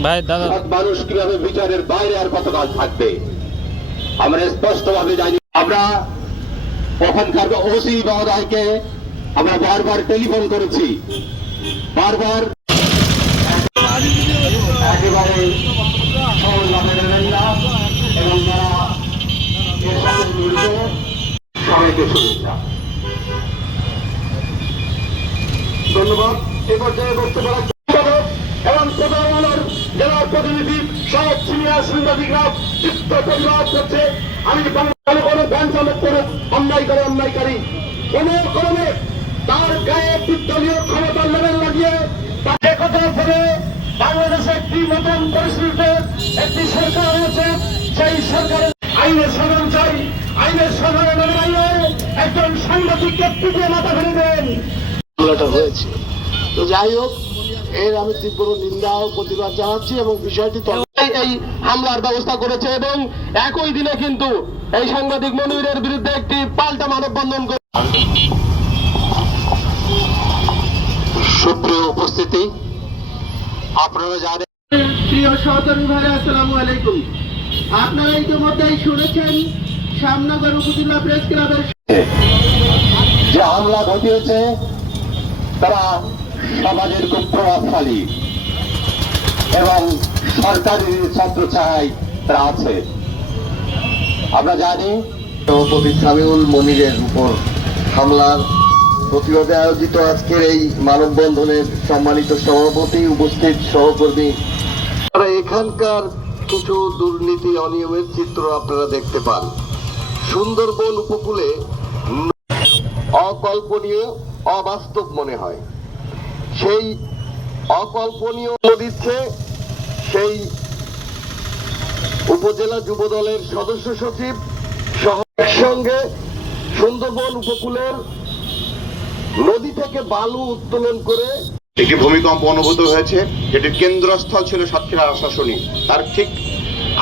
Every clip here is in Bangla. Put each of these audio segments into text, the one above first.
ভাই দাদা মানুষ কিভাবে বিচারের বাইরে আর কতকাল থাকবে আমরা স্পষ্টভাবে জানি। আমরা ওখানকার ওসি মহোদয়কে আমরা বারবার টেলিফোন করেছি, বারবার একেবারে সহজভাবে নেবেন না এবং যারা এর সাথে জড়িত সবাইকে শুভেচ্ছা ধন্যবাদ। এ পর্যায়ে বক্তব্য এবং প্রধানমন্ত্রীর জেলার প্রতিনিধি সব সিনিয়র সাংবাদিকরা চিত্ত প্রতিবাদ করছে। আমি কোনো ব্যাংক চালক করুক অন্যায়কারী কোন ক্রমে তার গায়ে দলীয় ক্ষমতার লেভেল লাগিয়ে তাকে কথা করে বাংলাদেশে একটি নতুন পরিস্থিতিতে একটি সরকার হয়েছে। সেই সরকারের আইনের শাসন চাই, আইনের শাসনের লড়াইয়ে একজন সাংবাদিককে পিটিয়ে মাথা ফেলে দেন হামলাটা হয়েছে। তো যাই হোক, এর আমি তীব্র নিন্দা ও প্রতিবাদ জানাচ্ছি এবং বিষয়টি এই হামলার ব্যবস্থা করেছে এবং একই দিনে কিন্তু এই সাংবাদিক মনিরের বিরুদ্ধে একটি পাল্টা মানববন্ধন করে। সুপ্রিয় উপস্থিতি, আপনারা জানেন, প্রিয় সহকর্মী ভাই, আসসালামু আলাইকুম। আপনারা ইতিমধ্যেই শুনেছেন শ্যামনগর উপজেলা প্রেস ক্লাবের যে হামলা ঘটিয়েছে তারা সমাজের খুব প্রভাবশালী এবং সরকারি ছত্রছায়ায় তারা আছে। আমরা জানি সভাপতি সামিউল মনিরের উপর হামলার প্রতিবাদে আয়োজিত আজকের এই মানববন্ধনের সম্মানিত সভাপতি, উপস্থিত সহকর্মী, এখানকার কিছু দুর্নীতি অনিয়মের চিত্র আপনারা দেখতে পান। সুন্দরবন উপকূলে অকল্পনীয়, অবাস্তব মনে হয়। সেই অকল্পনীয় দিচ্ছে সেই উপজেলা যুবদলের সদস্য সচিব সহ একসঙ্গে সুন্দরবন উপকূলের নদী থেকে বালু উত্তোলন করে একটি ভূমিকম্প অনুভূত হয়েছে, যেটির কেন্দ্রস্থল ছিল সাতক্ষীরা আশাশুনি। তার ঠিক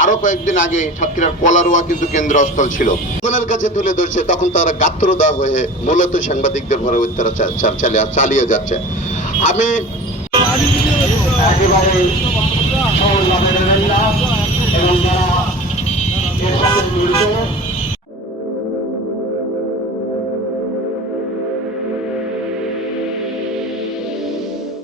আরো কয়েকদিন আগে সাতক্ষীরার কলারোয়া কিন্তু কেন্দ্রস্থল ছিল। জনগণের কাছে তুলে ধরছে, তখন তারা গাত্রদাহ হয়ে মূলত সাংবাদিকদের ঘরে অত্যাচার চালিয়ে যাচ্ছে। আমি একেবারে সহজভাবে